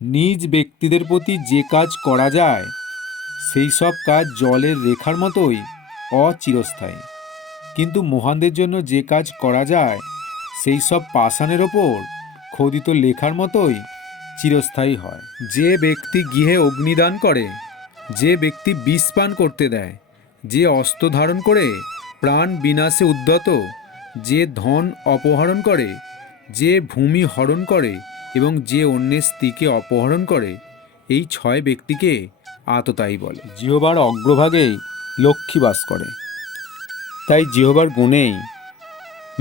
নিজ ব্যক্তিদের প্রতি যে কাজ করা যায় সেই সব কাজ জলের রেখার মতোই অচিরস্থায়ী, কিন্তু মহানদের জন্য যে কাজ করা যায় সেই সব পাষাণের ওপর খোদিত লেখার মতোই চিরস্থায়ী হয়। যে ব্যক্তি গৃহে অগ্নিদান করে, যে ব্যক্তি বিষ পান করতে দেয়, যে অস্ত্র ধারণ করে প্রাণ বিনাশে উদ্যত, যে ধন অপহরণ করে, যে ভূমি হরণ করে এবং যে অন্যের স্ত্রীকে অপহরণ করে, এই 6 ব্যক্তিকে আততায়ী বলে। জিহ্বার অগ্রভাগেই লক্ষ্মী বাস করে, তাই জিহ্বার গুণেই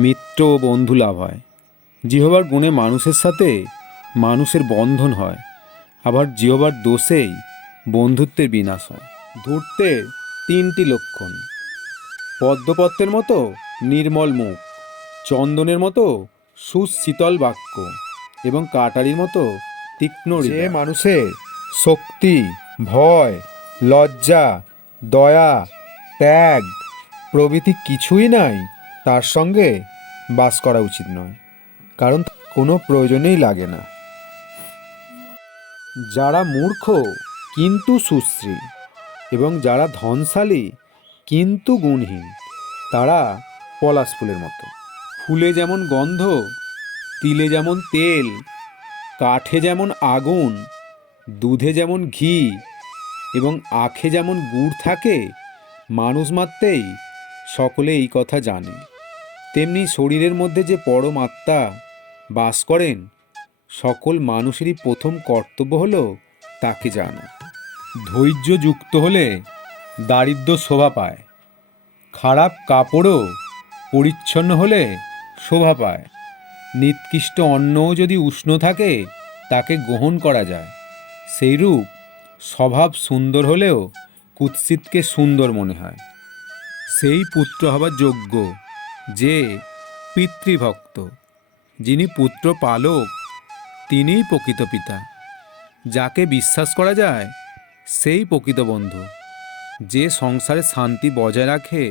মিত্র ও বন্ধু লাভ হয়। জিহ্বার গুণে মানুষের সাথে মানুষের বন্ধন হয়, আবার জিহ্বার দোষেই বন্ধুত্বের বিনাশ হয়। ধূর্তের 3টি লক্ষণ: পদ্মপত্রের মতো নির্মল মুখ, চন্দনের মতো সুশীতল বাক্য এবং কাটারির মতো তীক্ষ্ণ হৃদয়। যে মানুষের শক্তি, ভয়, লজ্জা, দয়া, ত্যাগ প্রভৃতি কিছুই নাই, তার সঙ্গে বাস করা উচিত নয়, কারণ কোনো প্রয়োজনেই লাগে না। যারা মূর্খ কিন্তু সুশ্রী এবং যারা ধনশালী কিন্তু গুণহীন, তারা পলাশ ফুলের মতো। ফুলে যেমন গন্ধ, তিলে যেমন তেল, কাঠে যেমন আগুন, দুধে যেমন ঘি এবং আখে যেমন গুড় থাকে, মানুষ মাত্রেই সকলে এই কথা জানে, তেমনি শরীরের মধ্যে যে পরম আত্মা বাস করেন, সকল মানুষেরই প্রথম কর্তব্য হলো তাকে জানা। ধৈর্য যুক্ত হলে দারিদ্র্য শোভা পায়, খারাপ কাপড়ও পরিচ্ছন্ন হলে শোভা পায়, নিকৃষ্ট অন্নও যদি উষ্ণ থাকে তাকে গ্রহণ করা যায়, সেইরূপ স্বভাব সুন্দর হলেও কুৎসিতকে সুন্দর মনে হয়। সেই পুত্র হবার যোগ্য যে পিতৃভক্ত, যিনি পুত্র পালক তিনিই প্রকৃত পিতা, যাকে বিশ্বাস করা যায় সেই প্রকৃত বন্ধু, যে সংসারে শান্তি বজায় রাখে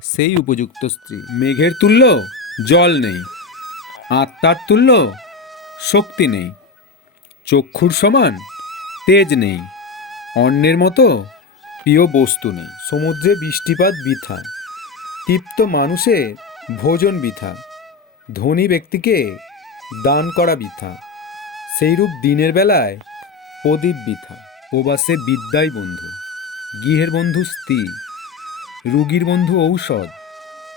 সেই উপযুক্ত স্ত্রী। মেঘের তুল্য জল নেই, আত্মার তুল্য শক্তি নেই, চক্ষুর সমান তেজ নেই, অন্যের মতো প্রিয় বস্তু নেই। সমুদ্রে বৃষ্টিপাত বৃথা, তৃপ্ত মানুষের ভোজন বৃথা, ধনী ব্যক্তিকে দান করা বৃথা, সেইরূপ দিনের বেলায় প্রদীপ বৃথা। প্রবাসে বিদ্যাই বন্ধু, গৃহের বন্ধু স্ত্রী, রুগীর বন্ধু ঔষধ,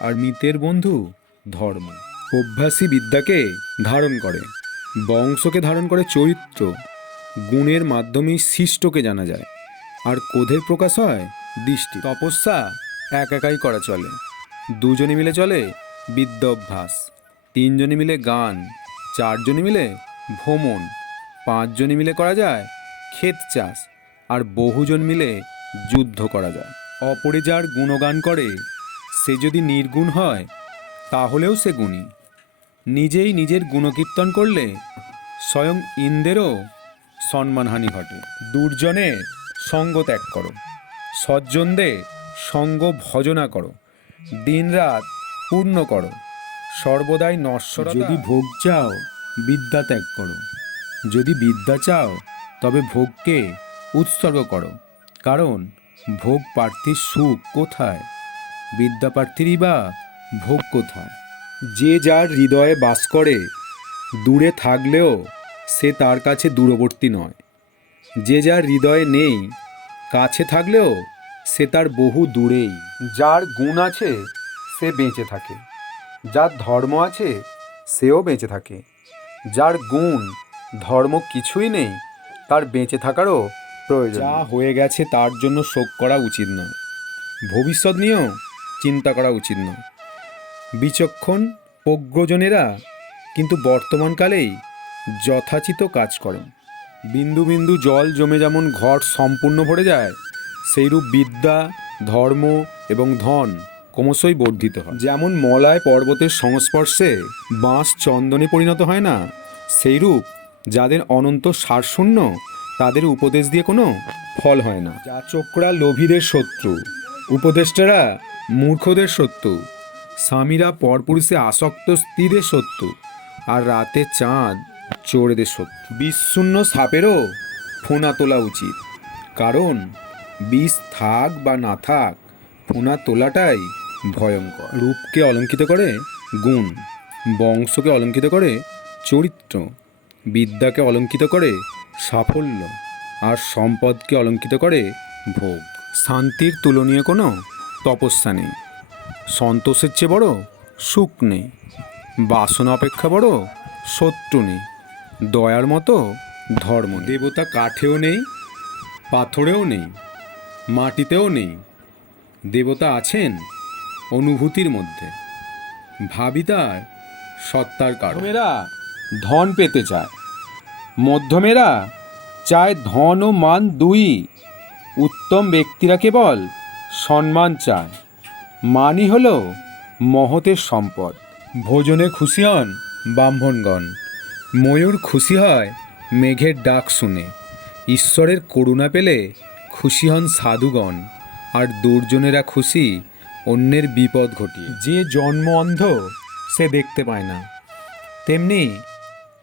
আর মৃতের বন্ধু ধর্ম। অভ্যাসী বিদ্যাকে ধারণ করে, বংশকে ধারণ করে চরিত্র, গুণের মাধ্যমেই শিষ্টকে জানা যায়, আর ক্রোধের প্রকাশ হয় দৃষ্টি। তপস্যা একাই করা চলে, দুজনে মিলে চলে বিদ্যা অভ্যাস, 3 জনে মিলে গান, 4 জনে মিলে ভ্রমণ, 5 জনে মিলে করা যায় ক্ষেত চাষ, আর বহুজন মিলে যুদ্ধ করা যায়। অপরে যার গুণগান করে সে যদি নির্গুণ হয় তাহলেও সে গুণী। নিজেই নিজের গুণকীর্তন করলে স্বয়ং ইন্দ্রেরও সম্মানহানি ঘটে। দুর্জনের সঙ্গ ত্যাগ করো, সজ্জনদের সঙ্গ ভজনা করো, দিনরাত পূর্ণ করো, সর্বদাই নশ্বর। যদি ভোগ চাও বিদ্যা ত্যাগ করো, যদি বিদ্যা চাও তবে ভোগকে উৎসর্গ করো, কারণ ভোগ প্রার্থীর সুখ কোথায়, বিদ্যা প্রার্থীরই বা ভোগ কোথায়। যে যার হৃদয়ে বাস করে দূরে থাকলেও সে তার কাছে দূরবর্তী নয়, যে যার হৃদয়ে নেই কাছে থাকলেও সে তার বহু দূরেই। যার গুণ আছে সে বেঁচে থাকে, যার ধর্ম আছে সেও বেঁচে থাকে, যার গুণ ধর্ম কিছুই নেই তার বেঁচে থাকারও প্রয়োজন। যা হয়ে গেছে তার জন্য শোক করা উচিত নয়, ভবিষ্যৎ নিয়েও চিন্তা করা উচিত নয়। বিচক্ষণ প্রজ্ঞজনেরা কিন্তু বর্তমানকালেই যথাচিত কাজ করেন। বিন্দু বিন্দু জল জমে যেমন ঘট সম্পূর্ণ ভরে যায়, সেইরূপ বিদ্যা, ধর্ম এবং ধন ক্রমশই বর্ধিত হয়। যেমন মলয় পর্বতের সংস্পর্শে বাঁশ চন্দনে পরিণত হয় না, সেইরূপ যাদের অনন্ত সারশূন্য তাদের উপদেশ দিয়ে কোনো ফল হয় না। যাচকরা লোভীদের শত্রু, উপদেষ্টারা মূর্খদের শত্রু, স্বামীরা পরপুরুষে আসক্ত স্ত্রীদের শত্রু, আর রাতে চাঁদ চোরেদের শত্রু। বিষশূন্য সাপেরও ফোনা তোলা উচিত, কারণ বিষ থাক বা না থাক, ফোনা তোলাটাই ভয়ঙ্কর। রূপকে অলঙ্কিত করে গুণ, বংশকে অলঙ্কিত করে চরিত্র, বিদ্যাকে অলঙ্কিত করে সাফল্য, আর সম্পদকে অলঙ্কিত করে ভোগ। শান্তির তুলনীয় কোনো তপস্যা নেই, সন্তোষের চেয়ে বড় সুখ নেই, বাসনা অপেক্ষা বড় শত্রু নেই, দয়ার মতো ধর্ম নেই। দেবতা কাঠেও নেই, পাথরেও নেই, মাটিতেও নেই। দেবতা আছেন অনুভূতির মধ্যে, ভাবি তার সত্তার কারণ। মেয়েরা ধন পেতে চায়, মধ্যমেরা চায় ধন ও মান দুই, উত্তম ব্যক্তিরা কেবল সম্মান চায়, মানই হলো মহতের সম্পদ। ভোজনে খুশি হন ব্রাহ্মণগণ, ময়ূর খুশি হয় মেঘের ডাক শুনে, ঈশ্বরের করুণা পেলে খুশি হন সাধুগণ, আর দুর্জনেরা খুশি অন্যের বিপদ ঘটিয়ে। যে জন্ম অন্ধ সে দেখতে পায় না, তেমনি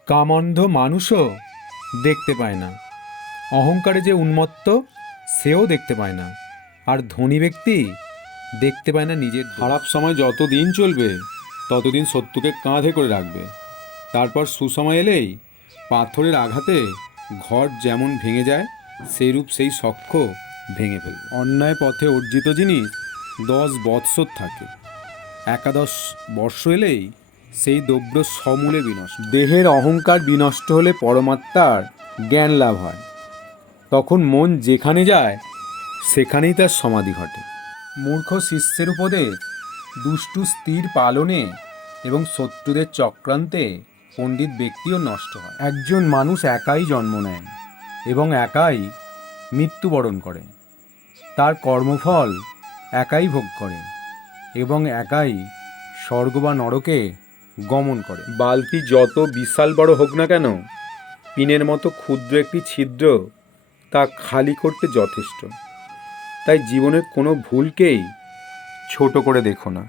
কামন্ধ মানুষও দেখতে পায় না। অহংকারে যে উন্মত্ত সেও দেখতে পায় না, আর ধনী ব্যক্তি দেখতে পায় না নিজের। খারাপ সময় যত দিন চলবে ততদিন শত্রুকে কাঁধে করে রাখবে, তারপর সুসময় এলেই পাথরের আঘাতে ঘর যেমন ভেঙে যায় সেইরূপ সেই সখ্য ভেঙে ফেলবে। অন্যায় পথে অর্জিত জিনিস 10 বৎসর থাকে, 11 বর্ষ এলেই সেই দ্রব্য সমূলে বিনষ্ট। দেহের অহংকার বিনষ্ট হলে পরমাত্মার জ্ঞান লাভ হয়, তখন মন যেখানে যায় সেখানেই তার সমাধি ঘটে। মূর্খ শিষ্যের উপদেশ দুষ্টু স্ত্রীর পালনে এবং শত্রুদের চক্রান্তে পণ্ডিত ব্যক্তিও নষ্ট হয়। একজন মানুষ একাই জন্ম নেয় এবং একাই মৃত্যুবরণ করে, তার কর্মফল একাই ভোগ করে এবং একাই স্বর্গ বা নরকে গমন করে। বালতি যত বিশাল বড় হোক না কেন, পিনের মতো ক্ষুদ্র একটি ছিদ্র তা খালি করতে যথেষ্ট। তাই জীবনের কোনো ভুলকেই ছোট করে দেখো না।